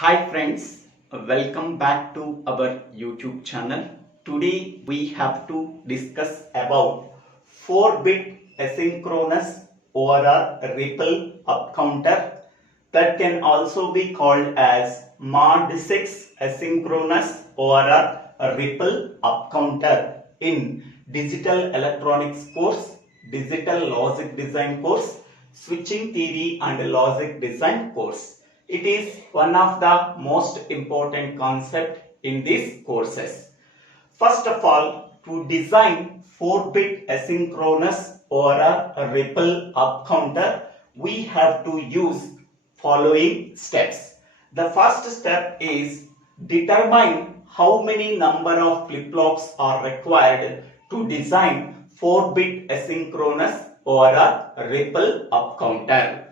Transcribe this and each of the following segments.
Hi friends, welcome back to our YouTube channel. Today we have to discuss about 4-bit asynchronous or ripple up counter that can also be called as mod 6 asynchronous or a ripple up counter in digital electronics course, digital logic design course, switching theory and logic design course. It is one of the most important concepts in these courses. First of all, to design 4-bit asynchronous or a ripple up counter, we have to use following steps. The first step is determine how many number of flip-flops are required to design 4-bit asynchronous or a ripple up counter.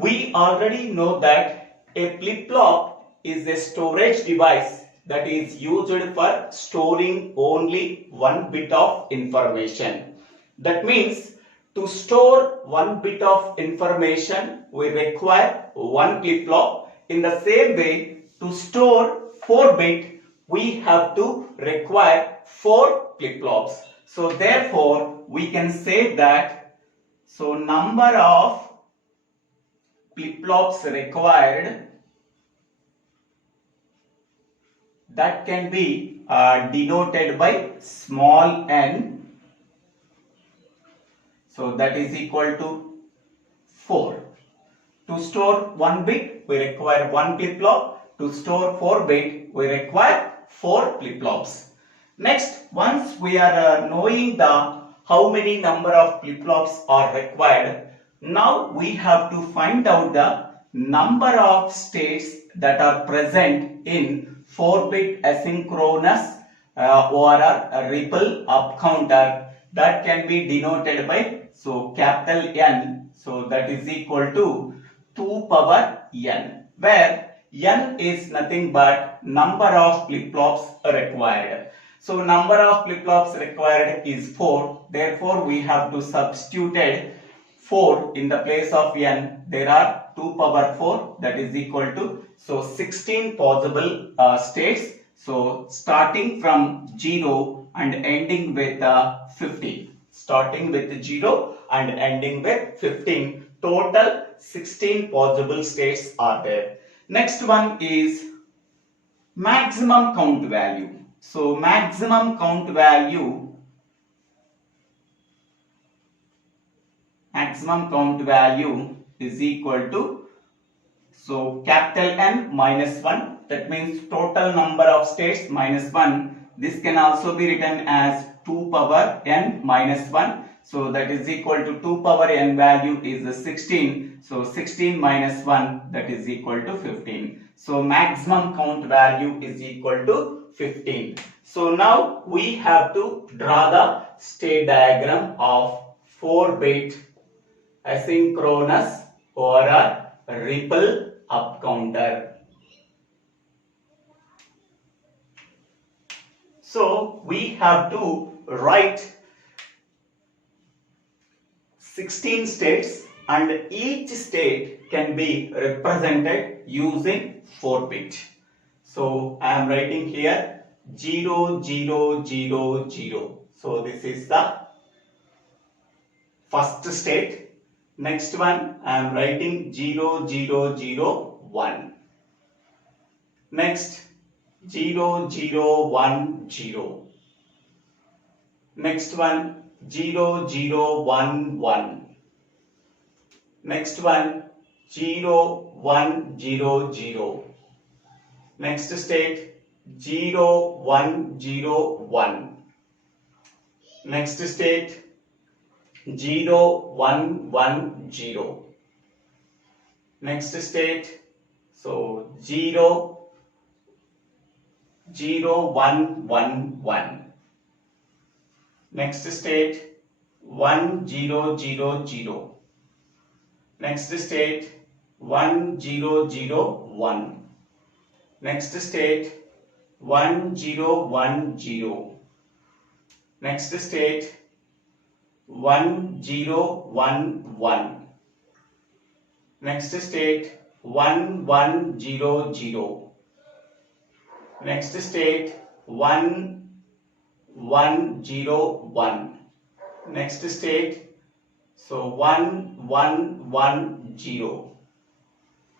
We already know that a flip-flop is a storage device that is used for storing only one bit of information. That means to store one bit of information, we require one flip-flop. In the same way, to store 4-bit, we have to require 4 flip-flops. So therefore, we can say that number of flip-flops required that can be denoted by small n. So that is equal to 4. To store 1 bit, we require 1 flip-flop. To store 4 bit, we require 4 flip-flops. Next, once we are knowing the how many number of flip-flops are required, now we have to find out the number of states that are present in 4-bit asynchronous or a ripple up counter that can be denoted by capital N. So that is equal to 2 power n, where n is nothing but number of flip-flops required. So number of flip-flops required is 4. Therefore, we have to substitute 4 in the place of n. There are 2 power 4, that is equal to 16 possible states. So starting from 0 and ending with 15. Starting with 0 and ending with 15. Total 16 possible states are there. Next one is maximum count value. So maximum count value is equal to capital M minus 1. That means total number of states minus 1. This can also be written as 2 power n minus 1. So that is equal to 2 power n value is 16. So 16 minus 1, that is equal to 15. So maximum count value is equal to 15. So now we have to draw the state diagram of 4-bit asynchronous or a ripple up counter. So we have to write 16 states and each state can be represented using 4-bit. So I am writing here 0, 0, 0, 0. So this is the first state. Next one I am writing 0, 0, 0, 1. Next 0, 0, 1, 0. Next one 0, 0, 1, 1. Next one 0, 1, 0, 0. Next state 0, 1, 0, 1. Next state 0, 1, 1, 0. Next state 0, 0, 1, 1, 1. Next state 1, 0, 0, 0. Next state 1, 0, 0, 1. Next state 1, 0, 1, 0. Next state 1, 0, 1, 1. Next state 1100. Next state 1101. Next state, so 1110.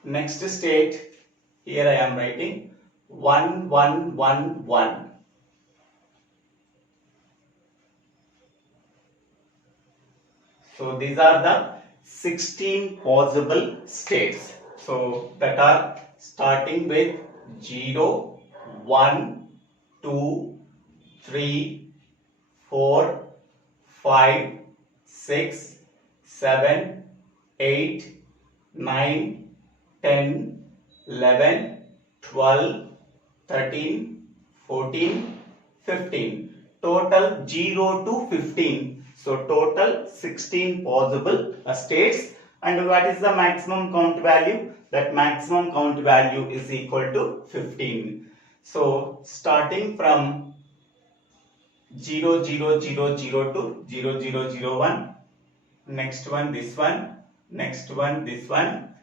Next state, here I am writing 1111. So these are the 16 possible states. So that are starting with 0, 1, 2, 3, 4, 5, 6, 7, 8, 9, 10, 11, 12, 13, 14, 15. Total 0 to 15. So total 16 possible states. And what is the maximum count value? That maximum count value is equal to 15. So starting from 0000 to 0001. Next one this one. Next one this one.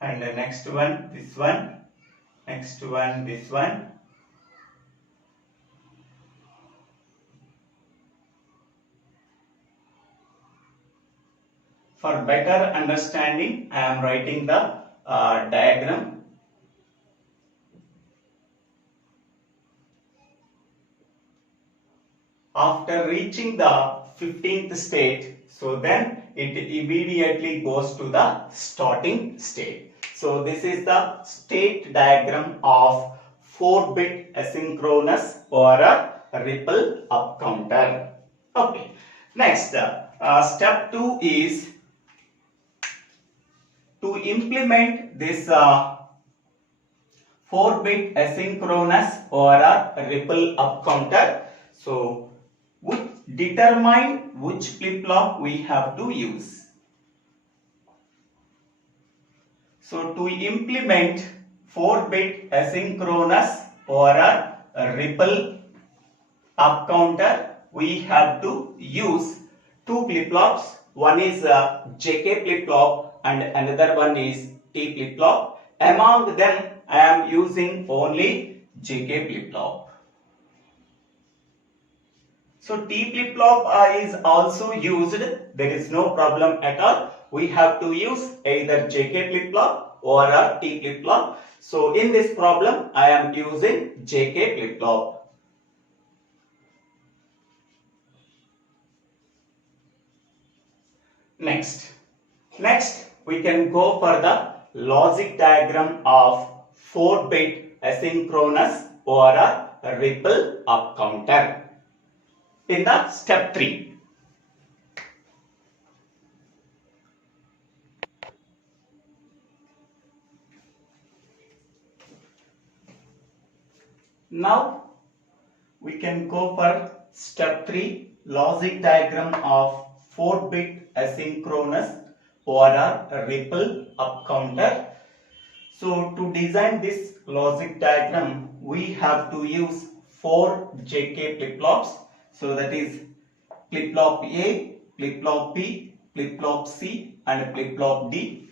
And the next one this one. Next one this one. For better understanding, I am writing the diagram. After reaching the 15th state, so then it immediately goes to the starting state. So this is the state diagram of 4-bit asynchronous or a ripple up counter. Okay. Next, step 2 is to implement this 4-bit asynchronous or a ripple up counter. So determine which flip-flop we have to use. So to implement 4-bit asynchronous or a ripple up counter, we have to use two flip-flops. One is JK flip-flop and another one is T flip-flop. Among them, I am using only JK flip-flop. So T flip-flop is also used. There is no problem at all. We have to use either JK flip-flop or a T flip-flop. So in this problem, I am using JK flip-flop. Next we can go for the logic diagram of 4-bit asynchronous or a ripple up counter in the step 3. Now we can go for step 3, logic diagram of 4-bit asynchronous or a ripple up counter. So to design this logic diagram, we have to use 4 JK flip-flops. So that is flip-flop A, flip-flop B, flip-flop C and flip-flop D.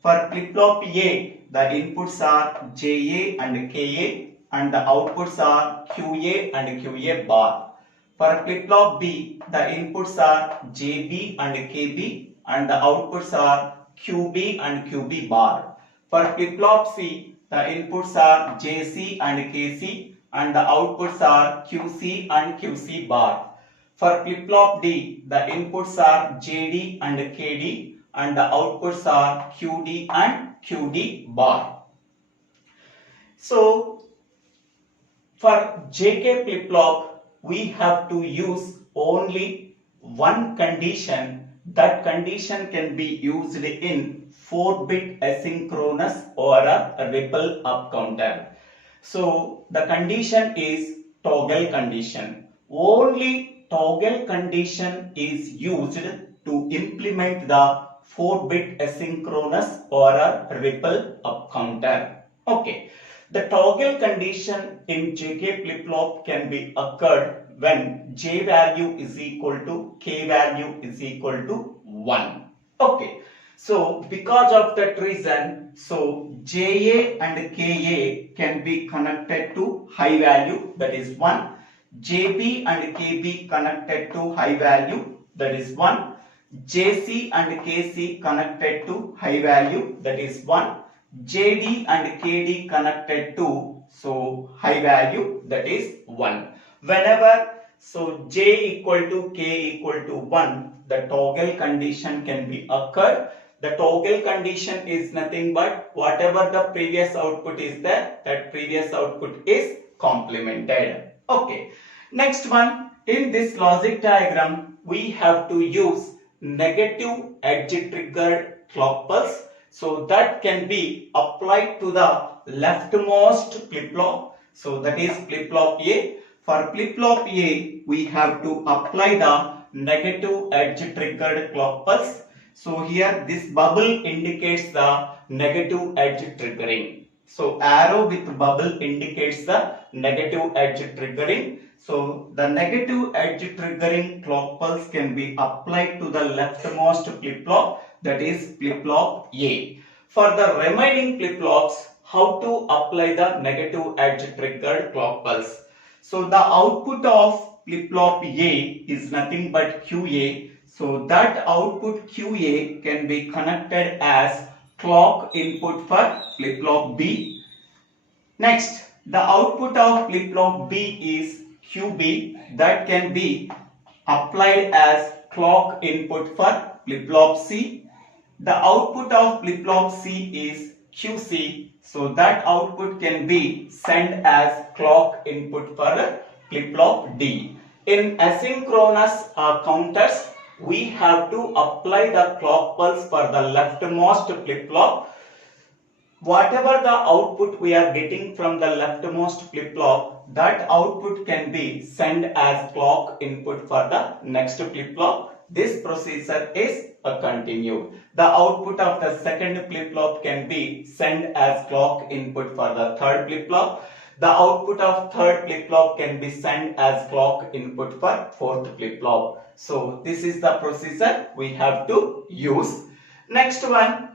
For flip-flop A, the inputs are JA and KA and the outputs are QA and QA bar. For flip-flop B, the inputs are JB and KB and the outputs are QB and QB bar. For flip-flop C, the inputs are JC and KC and the outputs are QC and QC bar. For flip-flop D, the inputs are JD and KD and the outputs are QD and QD bar. So for JK flip-flop, we have to use only one condition. That condition can be used in 4-bit asynchronous or a ripple up counter. So the condition is toggle condition. Only toggle condition is used to implement the 4-bit asynchronous or a ripple up counter. Okay. The toggle condition in JK flip-flop can be occurred when J value is equal to K value is equal to 1. Okay. So because of that reason, so JA and KA can be connected to high value, that is 1. JB and KB connected to high value, that is 1. JC and KC connected to high value, that is 1. JD and KD connected to so high value, that is 1. Whenever so J equal to K equal to 1, the toggle condition can be occurred. The toggle condition is nothing but whatever the previous output is there, that previous output is complemented. Okay. Next one, in this logic diagram, we have to use negative edge triggered clock pulse. So that can be applied to the leftmost flip-flop. So that is flip-flop A. For flip-flop A, we have to apply the negative edge triggered clock pulse. So here this bubble indicates the negative edge triggering. So arrow with bubble indicates the negative edge triggering. So the negative edge triggering clock pulse can be applied to the leftmost flip-flop, that is flip-flop A. For the remaining flip-flops, how to apply the negative edge triggered clock pulse? So the output of flip-flop A is nothing but QA. So that output QA can be connected as clock input for flip-flop B. Next, the output of flip-flop B is QB, that can be applied as clock input for flip-flop C. The output of flip-flop C is QC, so that output can be sent as clock input for flip-flop D. In asynchronous counters, we have to apply the clock pulse for the leftmost flip-flop. Whatever the output we are getting from the leftmost flip-flop, that output can be sent as clock input for the next flip-flop. This procedure is continued. The output of the second flip-flop can be sent as clock input for the third flip-flop. The output of third flip-flop can be sent as clock input for fourth flip-flop. So this is the procedure we have to use. Next one,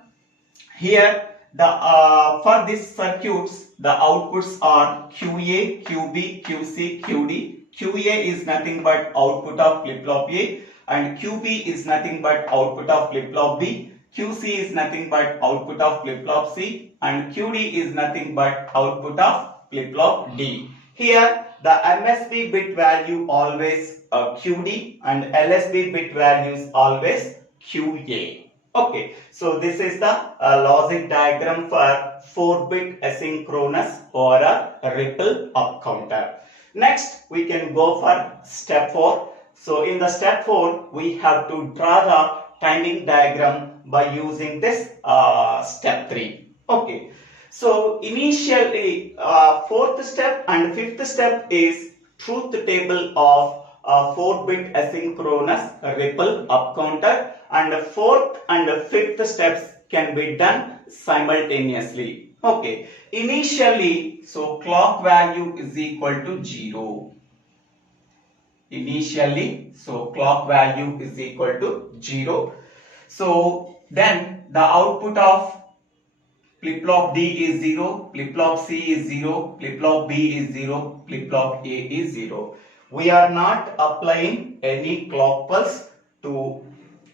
here for these circuits, the outputs are QA, QB, QC, QD. QA is nothing but output of flip-flop A, and QB is nothing but output of flip-flop B. QC is nothing but output of flip-flop C, and QD is nothing but output of flip-flop D. Here the MSB bit value always QD and LSB bit values always QA. Okay, so this is the logic diagram for 4-bit asynchronous or a ripple up counter. Next, we can go for step 4. So in the step 4, we have to draw the timing diagram by using this step 3. Okay, so initially 4th step and 5th step is truth table of 4-bit asynchronous ripple up counter, and 4th and 5th steps can be done simultaneously. Okay, initially, so clock value is equal to 0. Initially, so clock value is equal to 0. So then the output of flip-flop D is 0, flip-flop C is 0, flip-flop B is 0, flip-flop A is 0. We are not applying any clock pulse to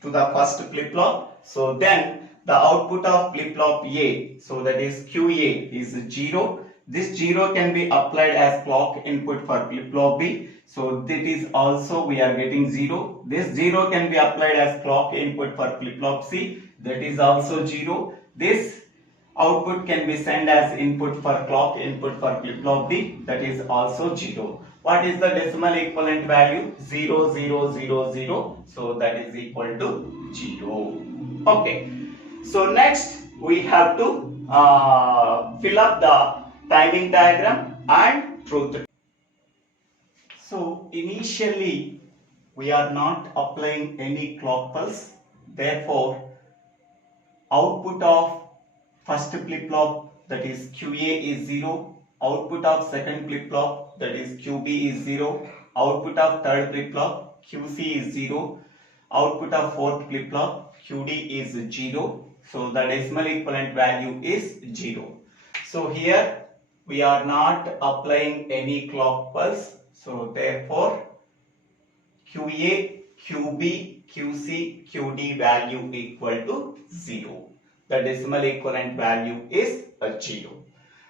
the first flip-flop. So then the output of flip-flop A, so that is QA, is 0. This 0 can be applied as clock input for flip-flop B. So that is also we are getting 0. This 0 can be applied as clock input for flip-flop C. That is also 0. This output can be sent as input for clock input for flip-flop B. That is also 0. What is the decimal equivalent value? 0, 0, 0, 0. So that is equal to 0. Okay. So next we have to fill up the timing diagram and truth. So initially we are not applying any clock pulse. Therefore, output of first flip-flop, that is QA, is 0. Output of second flip-flop, that is QB, is 0. Output of third flip-flop, QC, is 0. Output of fourth flip-flop, QD is 0. So the decimal equivalent value is 0. So here we are not applying any clock pulse. So therefore QA, QB, QC, QD value equal to 0. The decimal equivalent value is 0.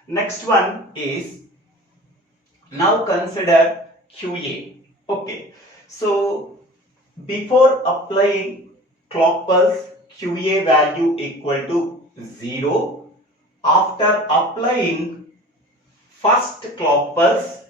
Next one is, now consider QA. Okay. So before applying clock pulse, QA value equal to 0. After applying first clock pulse,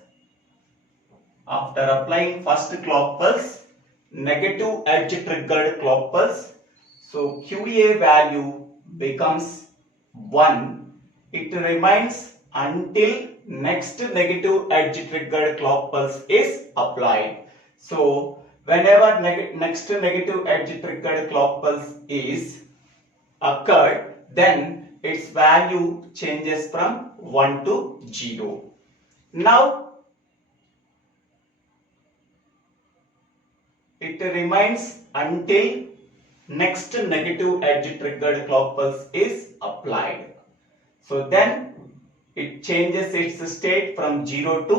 negative edge triggered clock pulse, so QA value becomes 1. It remains until next negative edge triggered clock pulse is applied. So whenever next negative edge triggered clock pulse is occurred, then its value changes from 1 to 0. Now it remains until next negative edge triggered clock pulse is applied. So then it changes its state from 0 to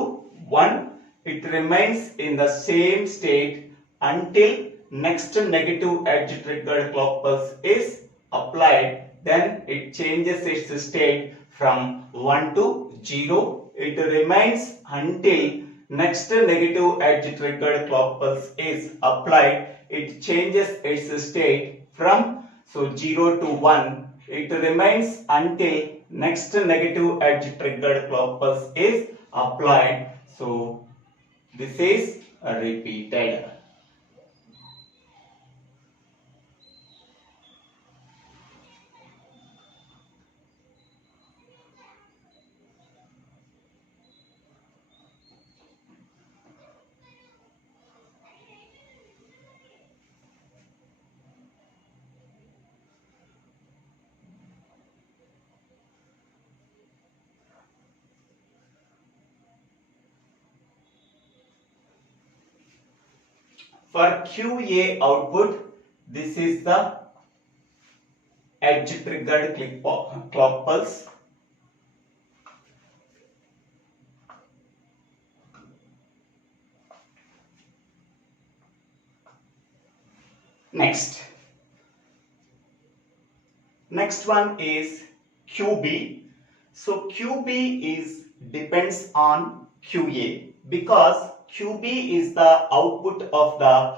1. It remains in the same state until next negative edge triggered clock pulse is applied. Then it changes its state from 1 to 0. It remains until next negative edge triggered clock pulse is applied. It changes its state from 0 to 1. It remains until next negative edge triggered clock pulse is applied. So this is repeated. For QA output, this is the edge triggered clock pulse. Next one is QB. So QB is depends on QA because QB is the output of the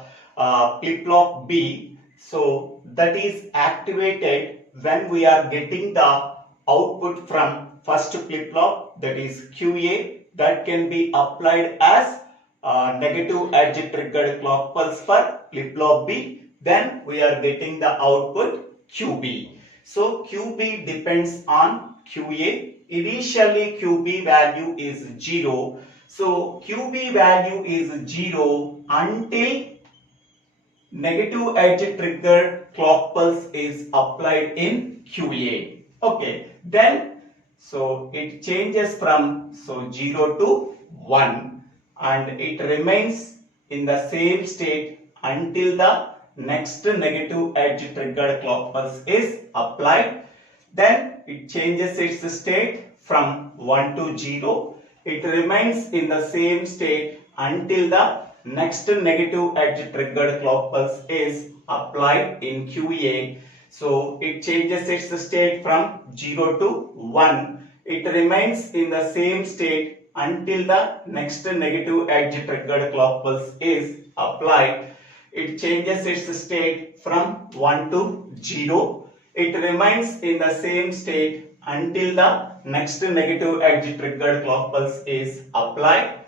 flip-flop B. So that is activated when we are getting the output from first flip-flop, that is QA, that can be applied as negative edge triggered clock pulse for flip-flop B. Then we are getting the output QB. So QB depends on QA. Initially QB value is 0. So QB value is 0 until negative edge triggered clock pulse is applied in QA. Okay, then so it changes from 0 to 1 and it remains in the same state until the next negative edge triggered clock pulse is applied. Then it changes its state from 1 to 0. It remains in the same state until the next negative edge triggered clock pulse is applied in QA. So it changes its state from 0 to 1. It remains in the same state until the next negative edge triggered clock pulse is applied. It changes its state from 1 to 0. It remains in the same state until the next negative edge triggered clock pulse is applied.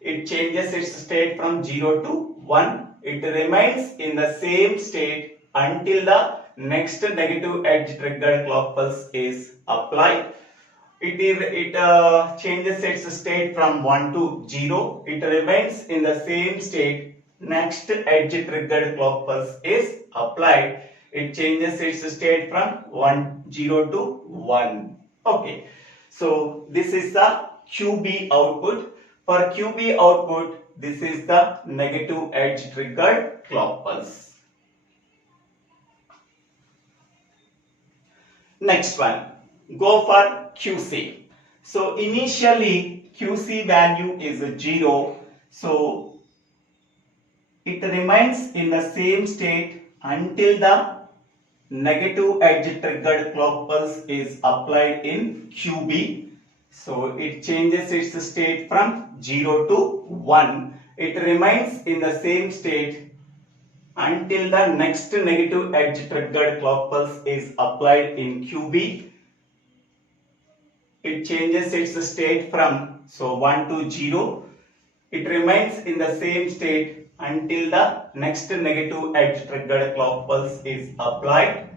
It changes its state from 0 to 1. It remains in the same state until the next negative edge triggered clock pulse is applied. It changes its state from 1 to 0. It remains in the same state. Next edge triggered clock pulse is applied. It changes its state from 0 to 1. Okay. So this is the QB output. For QB output, this is the negative edge triggered clock pulse. Next one, go for QC. So initially QC value is 0. So it remains in the same state until the negative edge triggered clock pulse is applied in QB. So it changes its state from 0 to 1. It remains in the same state until the next negative edge triggered clock pulse is applied in QB. It changes its state from 1 to 0. It remains in the same state until the next negative edge triggered clock pulse is applied.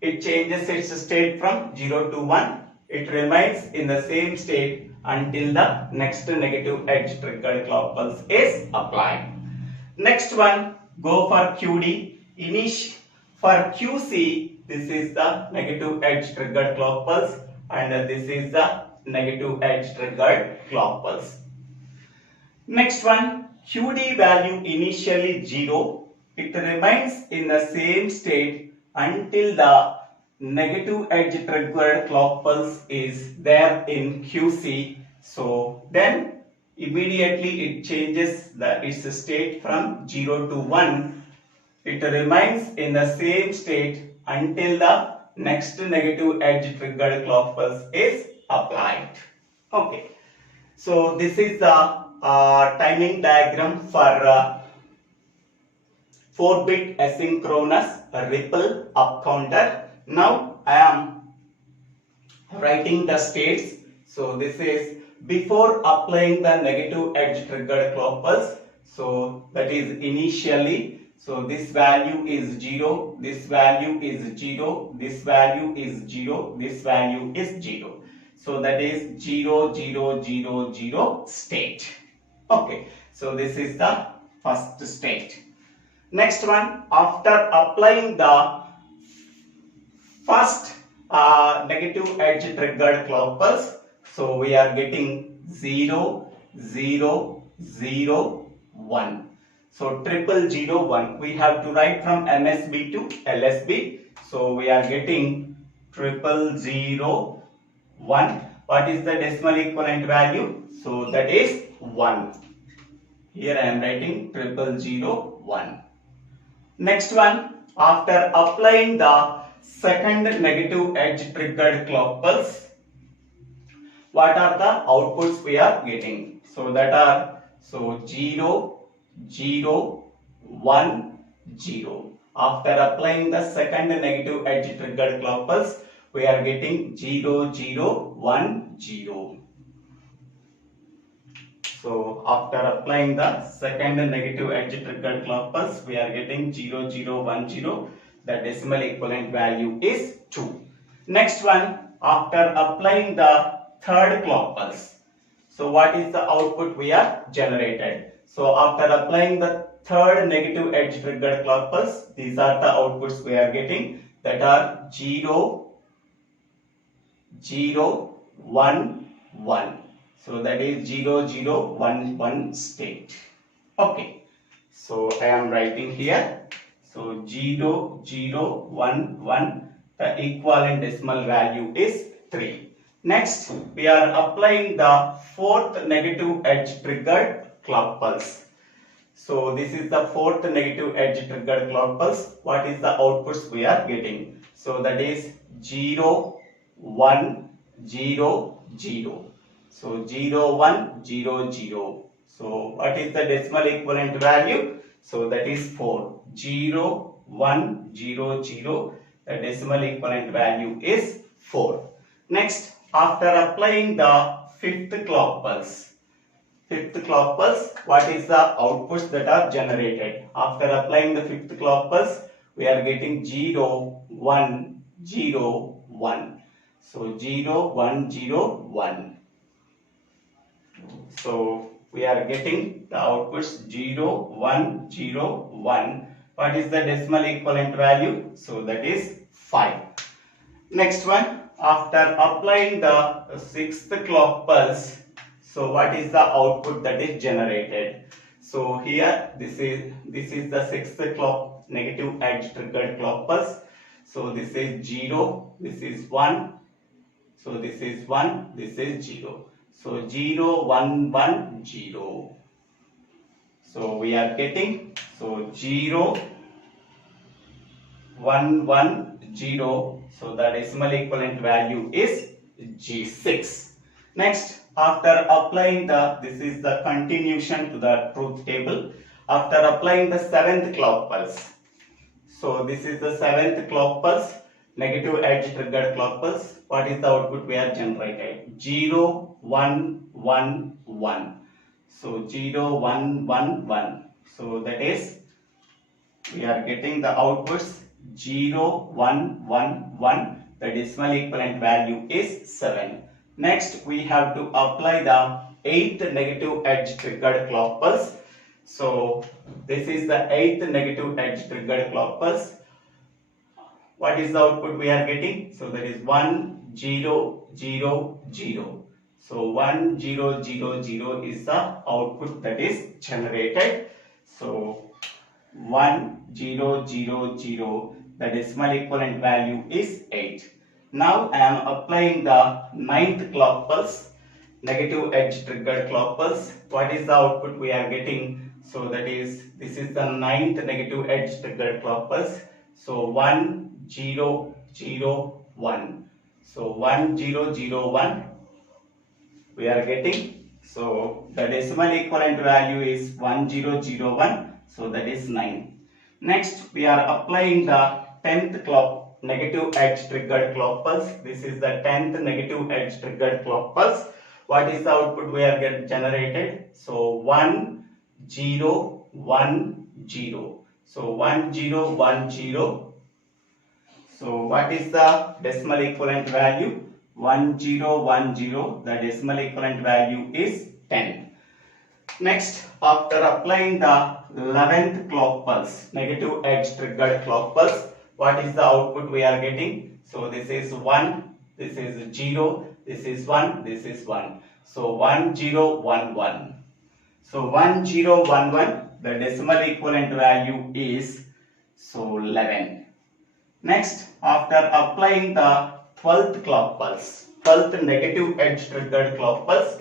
It changes its state from 0 to 1. It remains in the same state until the next negative edge triggered clock pulse is applied. Next one, go for QD. For QC, this is the negative edge triggered clock pulse and this is the negative edge triggered clock pulse. Next one, QD value initially 0. It remains in the same state until the negative edge triggered clock pulse is there in QC. So then immediately it changes its state from 0 to 1. It remains in the same state until the next negative edge triggered clock pulse is applied. Okay. So this is the timing diagram for 4-bit asynchronous ripple up counter. Now I am writing the states. So this is before applying the negative edge triggered clock pulse. So that is initially. So this value is 0, this value is 0, this value is 0, this value is 0. So that is 0, 0, 0, 0 state. Okay. So this is the first state. Next one, after applying the first negative edge triggered clock pulse, so we are getting 0, 0, 0, 1. So 0, 0, 1. We have to write from MSB to LSB. So we are getting 0, 0, 1. What is the decimal equivalent value? So that is 1. Here I am writing 0, 0, 1. Next one, after applying the second negative edge triggered clock pulse, what are the outputs we are getting? So that are 0, 0, 1, 0. After applying the second negative edge triggered clock pulse, we are getting 0, 0, 1, 0. So after applying the second negative edge triggered clock pulse, we are getting 0, 0, 1, 0. The decimal equivalent value is 2. Next one, after applying the third clock pulse. So what is the output we are generated? So after applying the third negative edge triggered clock pulse, these are the outputs we are getting, that are 0, 0, 1, 1. So that is 0, 0, 1, 1 state. Okay. So I am writing here. So 0, 0, 1, 1. The equivalent decimal value is 3. Next, we are applying the fourth negative edge triggered clock pulse. So this is the fourth negative edge triggered clock pulse. What is the outputs we are getting? So that is 0, 1, 0, 0. So 0, 1, 0, 0. So what is the decimal equivalent value? So that is 4. 0, 1, 0, 0. The decimal equivalent value is 4. Next, after applying the fifth clock pulse, what is the outputs that are generated? After applying the fifth clock pulse, we are getting 0, 1, 0, 1. So 0, 1, 0, 1. So we are getting the outputs 0, 1, 0, 1. What is the decimal equivalent value? So that is 5. Next one, after applying the sixth clock pulse, so what is the output that is generated? So here this is the sixth clock negative edge triggered clock pulse. So this is 0, this is 1, so this is 1, this is 0. So 0, 1, 1, 0. So we are getting, so 0, 1, 1, 0. So the decimal equivalent value is G6. Next, after applying this is the continuation to the truth table. After applying the 7th clock pulse. So this is the 7th clock pulse, negative edge triggered clock pulse. What is the output we are generated? 0, 1, 1, 1. So 0, 1, 1, 1. So that is, we are getting the outputs 0, 1, 1, 1. The decimal equivalent value is 7. Next, we have to apply the 8th negative edge triggered clock pulse. So this is the 8th negative edge triggered clock pulse. What is the output we are getting? So that is 1, 0, 0, 0. So 1, 0, 0, 0 is the output that is generated. So 1, 0, 0, 0. The decimal equivalent value is 8. Now I am applying the 9th clock pulse, negative edge triggered clock pulse. What is the output we are getting? So that is, this is the 9th negative edge triggered clock pulse. So 1, 0, 0, 1. So 1, 0, 0, 1 we are getting. So the decimal equivalent value is 1001. So that is 9. Next, we are applying the 10th clock negative edge triggered clock pulse. This is the 10th negative edge triggered clock pulse. What is the output we are generated? So 1, 0, 1, 0. So 1, 0, 1, 0. So what is the decimal equivalent value? 1, 0, 1, 0. The decimal equivalent value is 10. Next, after applying the 11th clock pulse, negative edge triggered clock pulse, what is the output we are getting? So this is 1, this is 0, this is 1, this is 1. So 1, 0, 1, 1. So 1, 0, 1, 1. The decimal equivalent value is 11. Next, after applying the 12th clock pulse, 12th negative edge triggered clock pulse.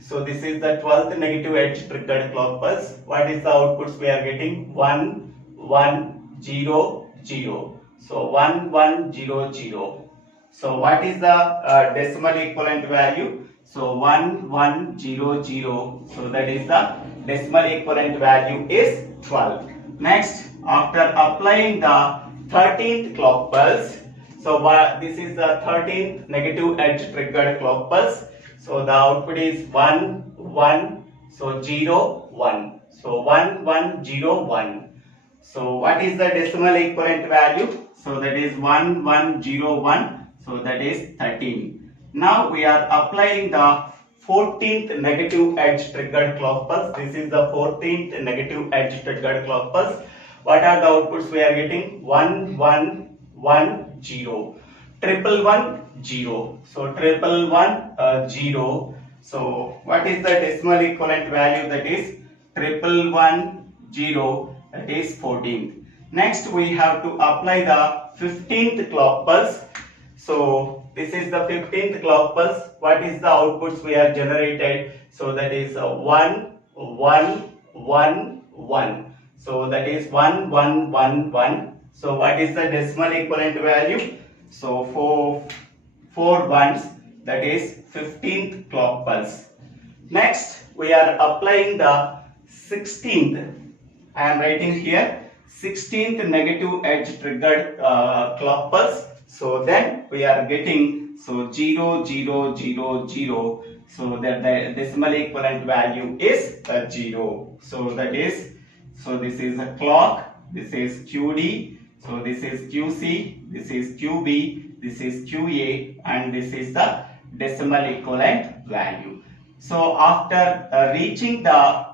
So this is the 12th negative edge triggered clock pulse. What is the outputs we are getting? 1, 1, 0, 0. So 1, 1, 0, 0. So what is the decimal equivalent value? So 1, 1, 0, 0. So that is the decimal equivalent value is 12. Next, after applying the 13th clock pulse, so this is the 13th negative edge triggered clock pulse. So the output is 1, 1, so 0, 1. So 1, 1, 0, 1. So what is the decimal equivalent value? So that is 1, 1, 0, 1. So that is 13. Now we are applying the 14th negative edge triggered clock pulse. This is the 14th negative edge triggered clock pulse. What are the outputs we are getting? 1, 1, 1, 0. Triple 1, 0. So triple 1, 0. So what is the decimal equivalent value? That is triple 1, 0. That is 14th. Next we have to apply the 15th clock pulse. So this is the 15th clock pulse. What is the outputs we are generated? So that is 1, 1, 1, 1. So that is 1, 1, 1, 1. So what is the decimal equivalent value? So 4 ones, that is 15th clock pulse. Next we are applying the 16th. I am writing here 16th negative edge triggered clock pulse. So then we are getting 0, 0, 0, 0. So that the decimal equivalent value is 0. So that is, so this is a clock, this is QD, so this is QC, this is QB, this is QA, and this is the decimal equivalent value. So after reaching the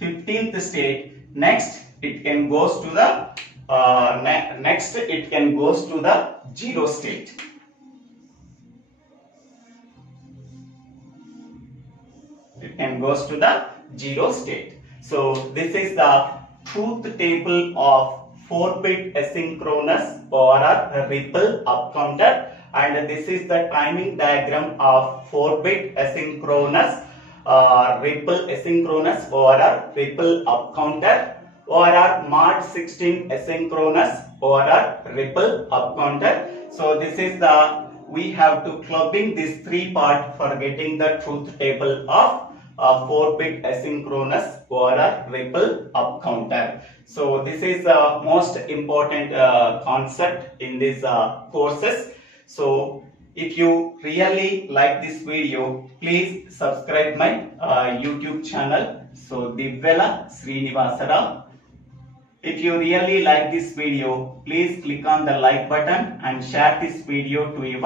15th state, next it can goes to the zero state. It can goes to the zero state. So this is the truth table of 4-bit asynchronous ORR ripple up counter, and this is the timing diagram of 4-bit asynchronous ripple asynchronous ORR ripple up counter, ORR mod 16 asynchronous ORR ripple up counter. So this is the, we have to clubbing these three parts for getting the truth table of 4-bit asynchronous ORR ripple up counter. So this is the most important concept in these courses. So if you really like this video, please subscribe my YouTube channel. So Divvela Srinivasa. If you really like this video, please click on the like button and share this video to your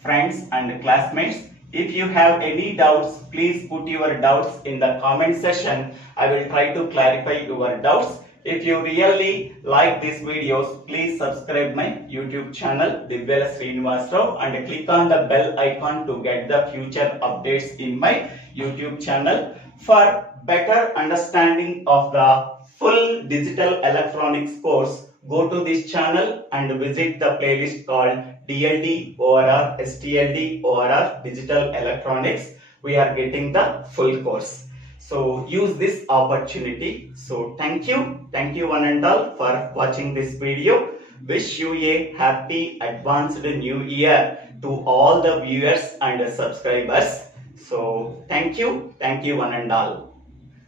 friends and classmates. If you have any doubts, please put your doubts in the comment section. I will try to clarify your doubts. If you really like these videos, please subscribe my YouTube channel Divvela Srinivasa and click on the bell icon to get the future updates in my YouTube channel. For better understanding of the full digital electronics course, go to this channel and visit the playlist called DLD ORR STLD ORR Digital Electronics. We are getting the full course. So use this opportunity. So thank you one and all for watching this video. Wish you a happy advanced new year to all the viewers and subscribers. So thank you one and all.